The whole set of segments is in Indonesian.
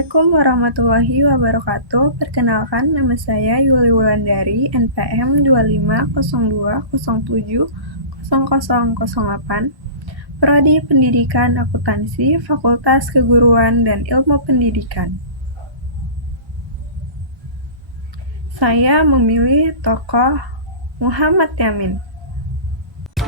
Assalamualaikum warahmatullahi wabarakatuh. Perkenalkan, nama saya Yuli Wulandari, NPM 2502070008, Prodi Pendidikan Akuntansi, Fakultas Keguruan dan Ilmu Pendidikan. Saya memilih tokoh Muhammad Yamin.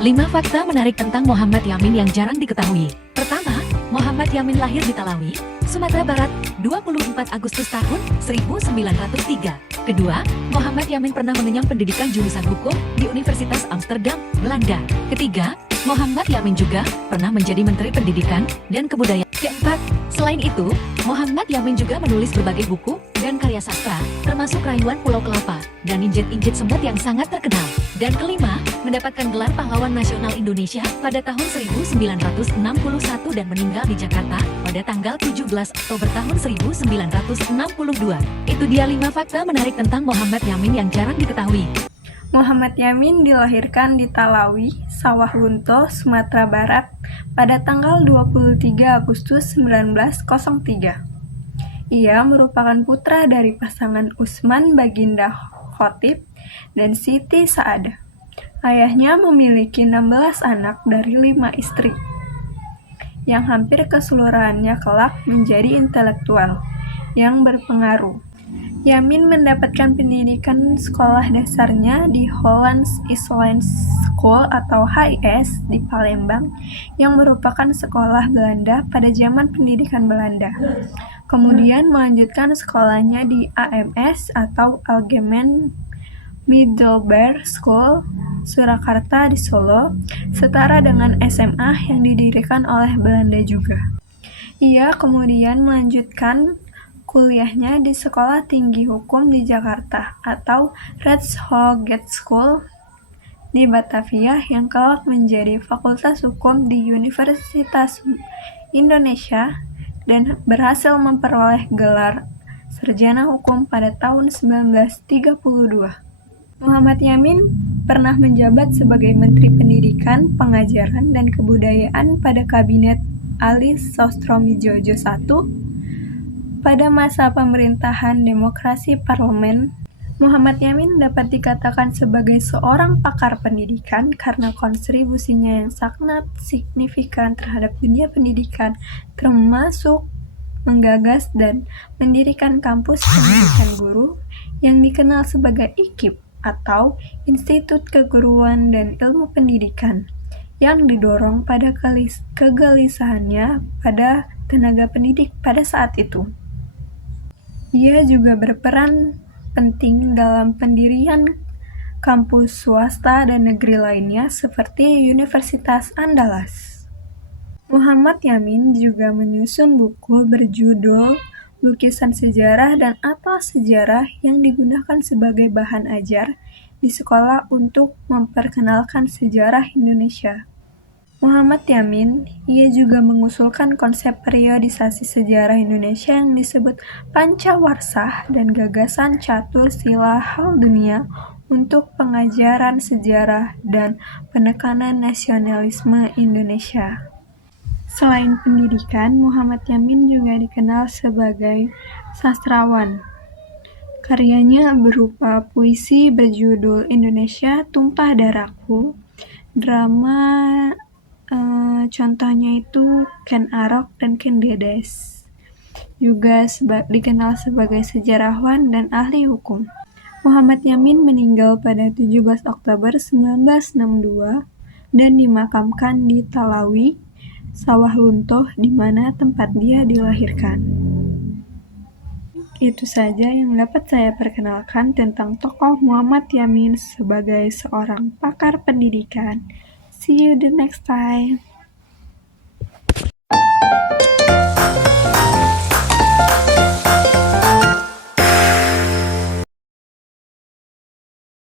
5 fakta menarik tentang Muhammad Yamin yang jarang diketahui. Pertama, Muhammad Yamin lahir di Talawi, Sumatera Barat, 24 Agustus tahun 1903. Kedua, Muhammad Yamin pernah mengenyam pendidikan jurusan hukum di Universitas Amsterdam, Belanda. Ketiga, Muhammad Yamin juga pernah menjadi Menteri Pendidikan dan Kebudayaan. Keempat, selain itu, Muhammad Yamin juga menulis berbagai buku dan karya sastra, termasuk Rayuan Pulau Kelapa dan Injet-Injet Semut yang sangat terkenal. Dan kelima, mendapatkan gelar Pahlawan Nasional Indonesia pada tahun 1961 dan meninggal di Jakarta pada tanggal 17 Oktober tahun 1962. Itu dia 5 fakta menarik tentang Muhammad Yamin yang jarang diketahui. Muhammad Yamin dilahirkan di Talawi, Sawah Lunto, Sumatera Barat pada tanggal 23 Agustus 1903. Ia merupakan putra dari pasangan Usman Baginda Khotib dan Siti Saadah. Ayahnya memiliki 16 anak dari 5 istri, yang hampir keseluruhannya kelak menjadi intelektual yang berpengaruh. Yamin mendapatkan pendidikan sekolah dasarnya di Hollands Island School atau HIS di Palembang, yang merupakan sekolah Belanda pada zaman pendidikan Belanda. Kemudian melanjutkan sekolahnya di AMS atau Algemeen Middelbare School Surakarta di Solo, setara dengan SMA yang didirikan oleh Belanda juga. Ia kemudian melanjutkan kuliahnya di Sekolah Tinggi Hukum di Jakarta atau Rechtshogeschool di Batavia yang kelak menjadi Fakultas Hukum di Universitas Indonesia dan berhasil memperoleh gelar Sarjana Hukum pada tahun 1932. Muhammad Yamin pernah menjabat sebagai Menteri Pendidikan, Pengajaran, dan Kebudayaan pada Kabinet Ali Sostromijojo I pada masa pemerintahan demokrasi parlemen. Muhammad Yamin dapat dikatakan sebagai seorang pakar pendidikan karena kontribusinya yang sangat signifikan terhadap dunia pendidikan, termasuk menggagas dan mendirikan kampus pendidikan guru yang dikenal sebagai IKIP atau Institut Keguruan dan Ilmu Pendidikan, yang didorong pada kegelisahannya pada tenaga pendidik pada saat itu. Ia juga berperan penting dalam pendirian kampus swasta dan negeri lainnya seperti Universitas Andalas. Muhammad Yamin juga menyusun buku berjudul Lukisan Sejarah dan Atlas Sejarah yang digunakan sebagai bahan ajar di sekolah untuk memperkenalkan sejarah Indonesia. Muhammad Yamin, ia juga mengusulkan konsep periodisasi sejarah Indonesia yang disebut Pancawarsah dan gagasan Catur Sila Hal Dunia untuk pengajaran sejarah dan penekanan nasionalisme Indonesia. Selain pendidikan, Muhammad Yamin juga dikenal sebagai sastrawan. Karyanya berupa puisi berjudul Indonesia Tumpah Darahku, drama contohnya itu Ken Arok dan Ken Dedes. Juga dikenal sebagai sejarawan dan ahli hukum. Muhammad Yamin meninggal pada 17 Oktober 1962 dan dimakamkan di Talawi, Sawah Lunto, di mana tempat dia dilahirkan. Itu saja yang dapat saya perkenalkan tentang tokoh Muhammad Yamin sebagai seorang pakar pendidikan. See you the next time.